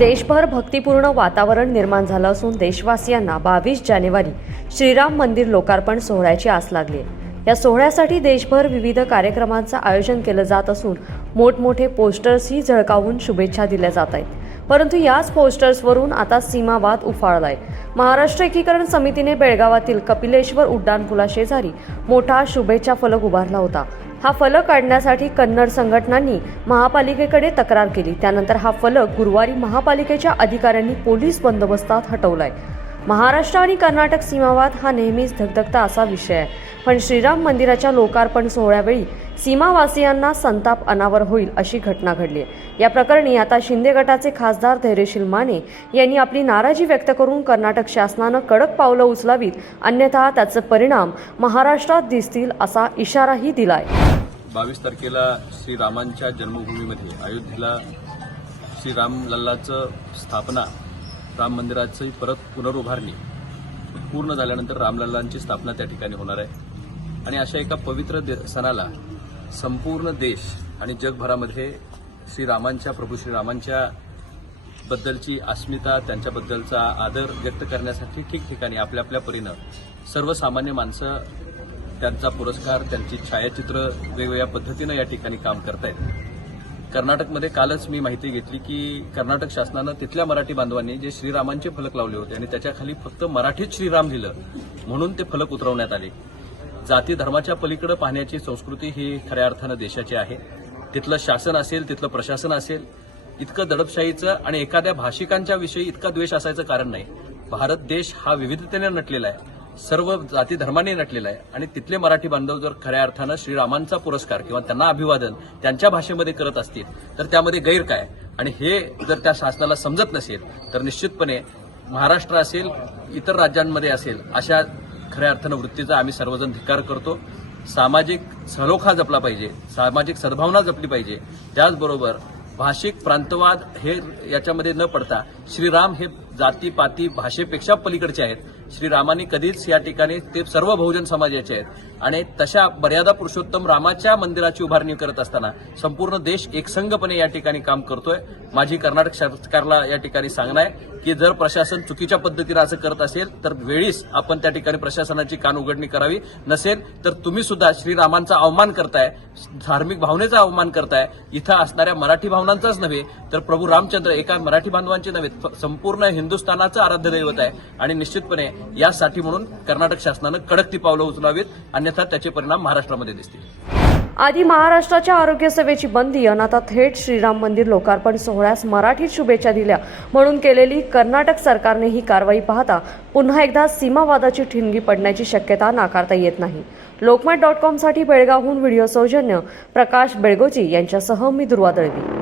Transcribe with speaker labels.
Speaker 1: देशभर भक्तिपूर्ण वातावरण निर्माण झालं असून देशवासियांना बावीस जानेवारी श्रीराम मंदिर लोकार्पण सोहळ्याची आस लागली. या सोहळ्यासाठी देशभर विविध कार्यक्रमांचं आयोजन केलं जात असून मोठमोठे पोस्टर्सही झळकावून शुभेच्छा दिल्या जात आहेत. परंतु याच पोस्टर्सवरून आता सीमावाद उफाळलाय. महाराष्ट्र एकीकरण समितीने बेळगावातील कपिलेश्वर उड्डाणपुलाशेजारी मोठा शुभेच्छा फलक उभारला होता. हा फलक काढण्यासाठी कन्नड संघटनांनी महापालिकेकडे तक्रार केली. त्यानंतर हा फलक गुरुवारी महापालिकेच्या अधिकाऱ्यांनी पोलीस बंदोबस्तात हटवलाय. महाराष्ट्र आणि कर्नाटक सीमावाद हा नेहमीच धगधगता असा विषय आहे. पण श्रीराम मंदिराच्या लोकार्पण सोहळ्यावेळी सीमावासियांना संताप अनावर होईल अशी घटना घडली आहे या प्रकरणी आता शिंदे गटाचे खासदार धैर्यशील माने यांनी आपली नाराजी व्यक्त करून कर्नाटक शासनानं कडक पावलं उचलावीत. अन्यथा त्याचे परिणाम महाराष्ट्रात दिसतील असा इशाराही दिलाय.
Speaker 2: बावीस तारखेला श्रीरामांच्या जन्मभूमीमध्ये अयोध्येला श्रीराम लल्लाचं स्थापना राम मंदिराची परत पुनरुभारणी पूर्ण झाल्यानंतर रामलल्लांची स्थापना त्या ठिकाणी होणार आहे. आणि अशा एका पवित्र दे- सणाला संपूर्ण देश आणि जगभरामध्ये श्रीरामांच्या प्रभू श्रीरामांच्या बद्दलची अस्मिता त्यांच्याबद्दलचा आदर व्यक्त करण्यासाठी ठिकठिकाणी आपल्या आपल्या परीनं सर्वसामान्य माणसं त्यांचा पुरस्कार त्यांची छायाचित्र वेगवेगळ्या पद्धतीनं या ठिकाणी काम करतायत. कर्नाटकमध्ये कालच मी माहिती घेतली की कर्नाटक शासनानं तिथल्या मराठी बांधवांनी जे श्रीरामांचे फलक लावले होते आणि त्याच्याखाली फक्त मराठीत श्रीराम लिहिलं म्हणून ते फलक उतरवण्यात आले. जाती धर्माच्या पलीकडे पाहण्याची संस्कृती ही खऱ्या अर्थानं देशाची आहे. तिथलं शासन असेल तिथलं प्रशासन असेल इतकं दडपशाहीचं आणि एखाद्या भाषिकांच्या विषयी इतका द्वेष असायचं कारण नाही. भारत देश हा विविधतेने नटलेला आहे. सर्व जाती धर्माने नटलेला आहे. आणि तिथले मराठी बांधव जर खऱ्या अर्थानं श्रीरामांचा पुरस्कार किंवा त्यांना अभिवादन त्यांच्या भाषेमध्ये करत असतील तर त्यामध्ये गैर काय? आणि हे जर त्या शासनाला समजत नसेल तर निश्चितपणे महाराष्ट्र असेल इतर राज्यांमध्ये असेल अशा खऱ्या अर्थानं वृत्तीचा आम्ही सर्वजण धिक्कार करतो. सामाजिक सलोखा जपला पाहिजे सामाजिक सद्भावना जपली पाहिजे. त्याचबरोबर भाषिक प्रांतवाद हे याच्यामध्ये न पडता श्रीराम हे जाती पाती भाषेपेक्षा पलीकडचे आहेत. श्रीरामांनी कधीच या ठिकाणी ते सर्व बहुजन समाजाचे आहेत. आणि तशा मर्यादा पुरुषोत्तम रामाच्या मंदिराची उभारणी करत असताना संपूर्ण देश एकसंघपणे या ठिकाणी काम करतोय. माझी कर्नाटक सरकारला या ठिकाणी सांगणं आहे की जर प्रशासन चुकीच्या पद्धतीनं असं करत असेल तर वेळीच आपण त्या ठिकाणी प्रशासनाची कान उघडणी करावी. नसेल तर तुम्ही सुद्धा श्रीरामांचा अवमान करताय धार्मिक भावनेचा अवमान करताय. इथं असणाऱ्या मराठी भावनांचाच नव्हे तर प्रभू रामचंद्र एका मराठी बांधवांचे नव्हे संपूर्ण हिंदुस्थानाचं आराध्य दैवत आहे. आणि निश्चितपणे यासाठी म्हणून कर्नाटक शासनानं कडक ती पावलं उचलावीत अन्यथा त्याचे परिणाम महाराष्ट्रामध्ये दिसतील.
Speaker 1: आधी महाराष्ट्राच्या आरोग्य सेवेची बंदी आणि आता थेट श्रीराम मंदिर लोकार्पण सोहळ्यास मराठीत शुभेच्छा दिल्या. म्हणून केलेली कर्नाटक सरकारने ही कारवाई पाहता पुन्हा एकदा सीमावादाची ठिणगी पडण्याची शक्यता नाकारता येत नाही. लोकमत डॉट कॉमसाठी बेळगावहून व्हिडिओ सौजन्य प्रकाश बेळगोजी यांच्यासह मी दुर्वा दळवी.